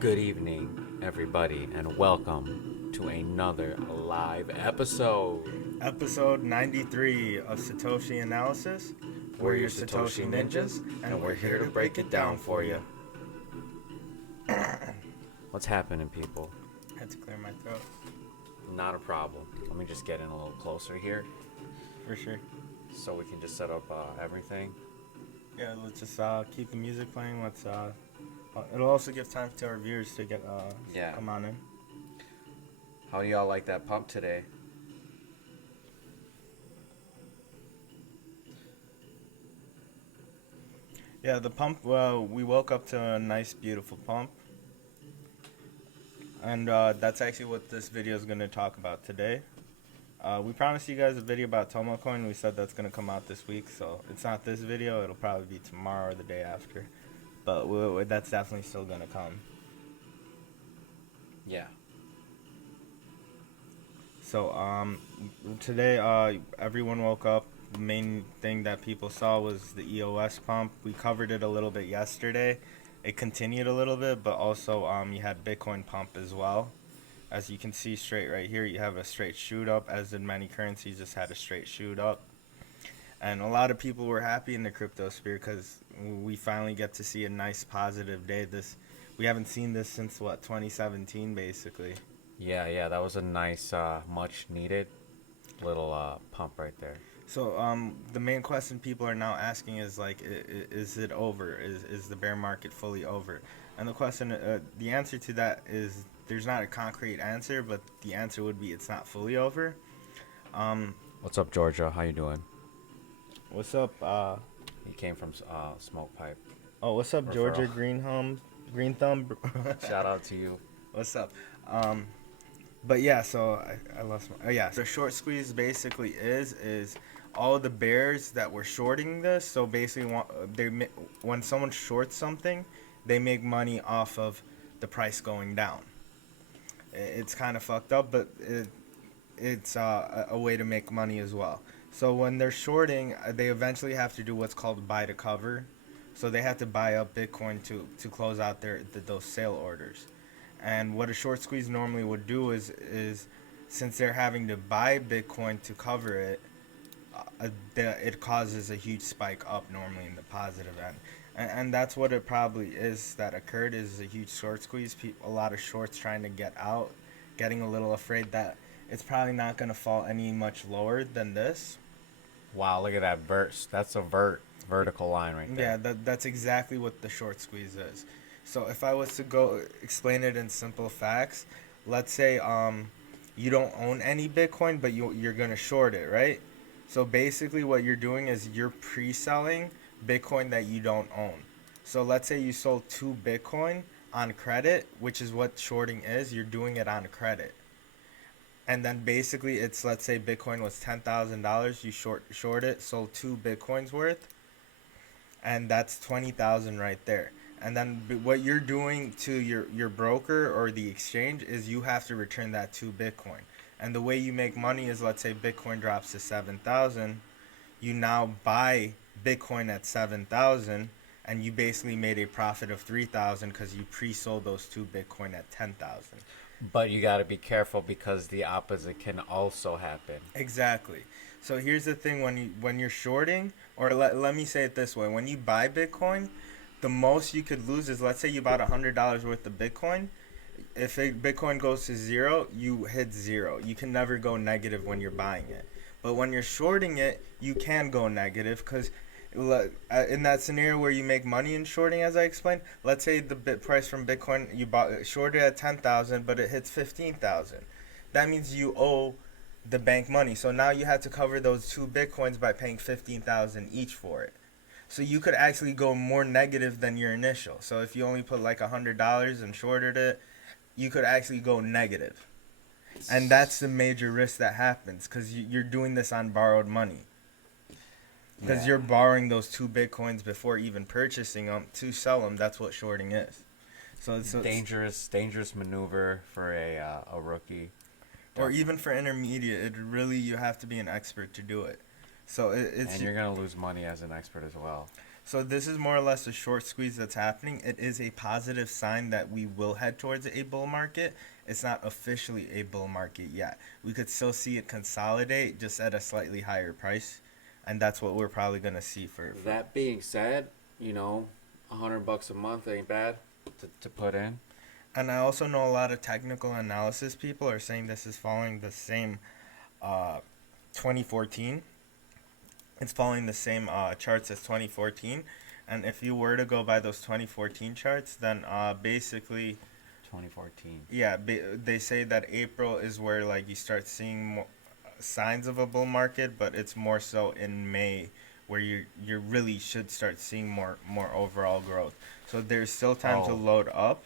Good evening, everybody, and welcome to another live episode. Episode 93 of Satoshi Analysis. We're We're your your Satoshi Satoshi Ninjas, Ninjas, and we're here to break it down for you. What's happening, people? I had to clear my throat. Not a problem. Let me just get in a little closer here For sure. so we can just set up everything. Yeah, let's just keep the music playing. It'll also give time to our viewers to get Yeah. come on in. How do y'all like that pump today? Yeah, the pump. Well, we woke up to a nice, beautiful pump, and that's actually what this video is going to talk about today. We promised you guys a video about Tomo Coin. We said that's going to come out this week, so it's not this video. It'll probably be tomorrow or the day after, but that's definitely still going to come. Yeah. So today everyone woke up. The main thing that people saw was the EOS pump. We covered it a little bit yesterday. It continued a little bit, but also you had Bitcoin pump as well. As you can see straight right here, you have a straight shoot up, as did many currencies just had a straight shoot up. And a lot of people were happy in the crypto sphere because we finally get to see a nice positive day. We haven't seen this since 2017 basically. Yeah, that was a nice, much needed little pump right there. So the main question people are now asking is like, is it over? Is the bear market fully over? And the answer to that is there's not a concrete answer, but the answer would be it's not fully over. What's up, Georgia? How you doing? What's up? He came from Smoke Pipe. What's up, Referral. Georgia Green Thumb? Shout out to you. What's up? But yeah, so I lost my. Oh yeah, so short squeeze basically is all the bears that were shorting this. So basically, when someone shorts something, they make money off of the price going down. It's kind of fucked up, but it's a way to make money as well. So when they're shorting, they eventually have to do what's called buy to cover. So they have to buy up Bitcoin to close out those sale orders. And what a short squeeze normally would do is since they're having to buy Bitcoin to cover it, it causes a huge spike up normally in the positive end. And that's what it probably is that occurred, is a huge short squeeze. A lot of shorts trying to get out, getting a little afraid that it's probably not going to fall any much lower than this. Wow, look at that verse. That's a vertical line right there. Yeah, that's exactly what the short squeeze is. So if I was to go explain it in simple facts, let's say you don't own any Bitcoin, but you're gonna short it, right? So basically what you're doing is you're pre-selling Bitcoin that you don't own. So let's say you sold 2 Bitcoin on credit, which is what shorting is. You're doing it on credit. And then basically it's, let's say Bitcoin was $10,000, you short it, sold 2 Bitcoins worth, and that's 20,000 right there. And then what you're doing to your broker or the exchange is you have to return that to Bitcoin. And the way you make money is, let's say Bitcoin drops to 7,000, you now buy Bitcoin at 7,000, and you basically made a profit of 3,000 because you pre-sold those 2 Bitcoin at 10,000. But you got to be careful because the opposite can also happen. Exactly. So here's the thing: when you're shorting, or let me say it this way: when you buy Bitcoin, the most you could lose is, let's say you bought $100 worth of Bitcoin. If Bitcoin goes to zero, you hit zero. You can never go negative when you're buying it. But when you're shorting it, you can go negative because in that scenario where you make money in shorting, as I explained, let's say the price from Bitcoin you bought shorted at 10,000, but it hits 15,000. That means you owe the bank money. So now you have to cover those 2 Bitcoins by paying 15,000 each for it. So you could actually go more negative than your initial. So if you only put like $100 and shorted it, you could actually go negative. And that's the major risk that happens because you're doing this on borrowed money. Because you're borrowing those 2 Bitcoins before even purchasing them to sell them. That's what shorting is. So it's dangerous maneuver for a rookie. Or even for intermediate. You have to be an expert to do it. So and you're gonna lose money as an expert as well. So this is more or less a short squeeze that's happening. It is a positive sign that we will head towards a bull market. It's not officially a bull market yet. We could still see it consolidate just at a slightly higher price, and that's what we're probably gonna see for That being said, $100 a month ain't bad to put in. And I also know a lot of technical analysis people are saying this is following the same 2014. It's following the same charts as 2014. And if you were to go by those 2014 charts, then basically, 2014. yeah, they say that April is where like you start seeing more signs of a bull market, but it's more so in May where you really should start seeing more overall growth. So there's still time to Oh. load up.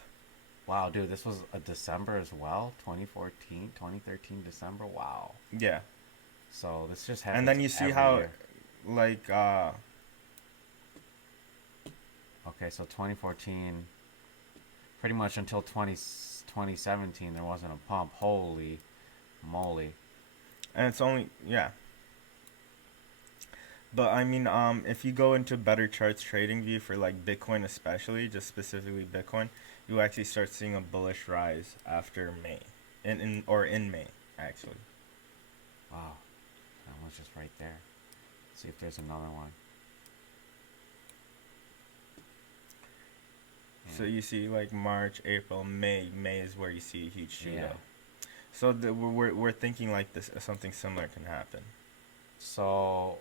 Wow, dude, this was a December as well. 2014, 2013 December. Wow. Yeah. So this just happens And then you see every how year. like Okay, so 2014, pretty much until 2017, there wasn't a pump. Holy moly. and it's only yeah. But I mean, if you go into better charts trading view for like Bitcoin, especially just specifically Bitcoin, you actually start seeing a bullish rise after May, in May actually. Wow. That one's just right there. Let's see if there's another one. So you see like March, April, May. May is where you see a huge shoot Yeah. up. So we're thinking like this something similar can happen. So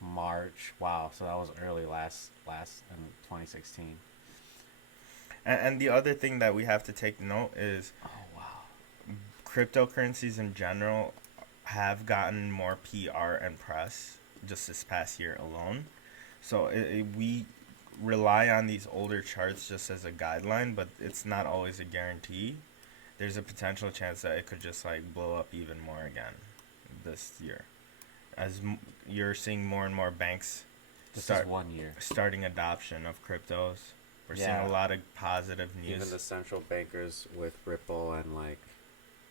March. Wow. So that was early last in 2016. And the other thing that we have to take note is Oh wow. cryptocurrencies in general have gotten more PR and press just this past year alone. So we rely on these older charts just as a guideline, but it's not always a guarantee. There's a potential chance that it could just like blow up even more again this year, as you're seeing more and more banks This start is 1 year. starting adoption of cryptos. We're Yeah. seeing a lot of positive news. Even the central bankers with Ripple and like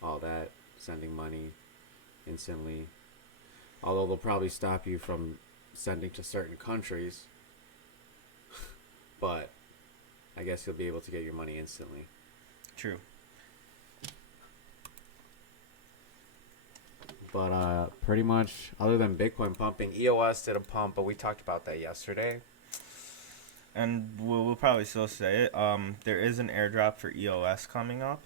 all that sending money instantly. Although they'll probably stop you from sending to certain countries. But I guess you'll be able to get your money instantly. True. But pretty much, other than Bitcoin pumping, EOS did a pump, but we talked about that yesterday. And we'll probably still say it. There is an airdrop for EOS coming up.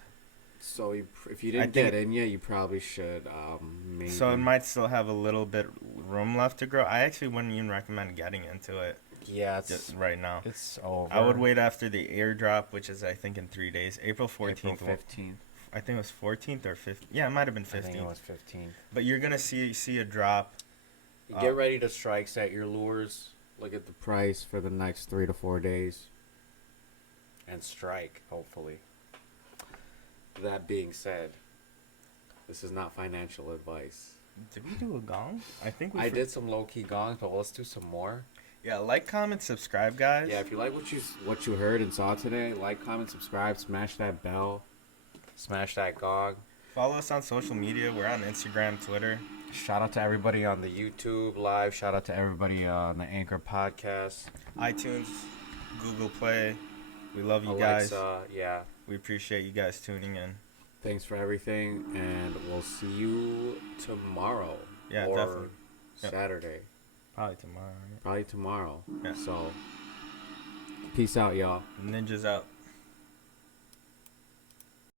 So if you I didn't think- get in yet, you probably should. Maybe. So it might still have a little bit room left to grow. I actually wouldn't even recommend getting into it Yeah, just right now. it's over. I would wait after the airdrop, which is I think in 3 days, April April 14th. 15th. I think it was 14th or 15th. Yeah, it might have been I think 15th. it was 15th. But you're gonna see a drop. Get ready to strike, set your lures. Look at the price for the next 3 to 4 days. And strike, hopefully. That being said, this is not financial advice. Did we do a gong? I think we I did some low-key gongs, but let's do some more. Yeah, like, comment, subscribe, guys. Yeah, if you like what you heard and saw today, like, comment, subscribe, smash that bell, smash that gong. Follow us on social media. We're on Instagram, Twitter. Shout out to everybody on the YouTube live. Shout out to everybody on the Anchor podcast. iTunes, Google Play. We love you guys. Alexa, yeah. We appreciate you guys tuning in. Thanks for everything, and we'll see you tomorrow. Yeah, or definitely. Yep. Saturday. Probably tomorrow. Probably tomorrow. Yeah. So, peace out, y'all. Ninjas out.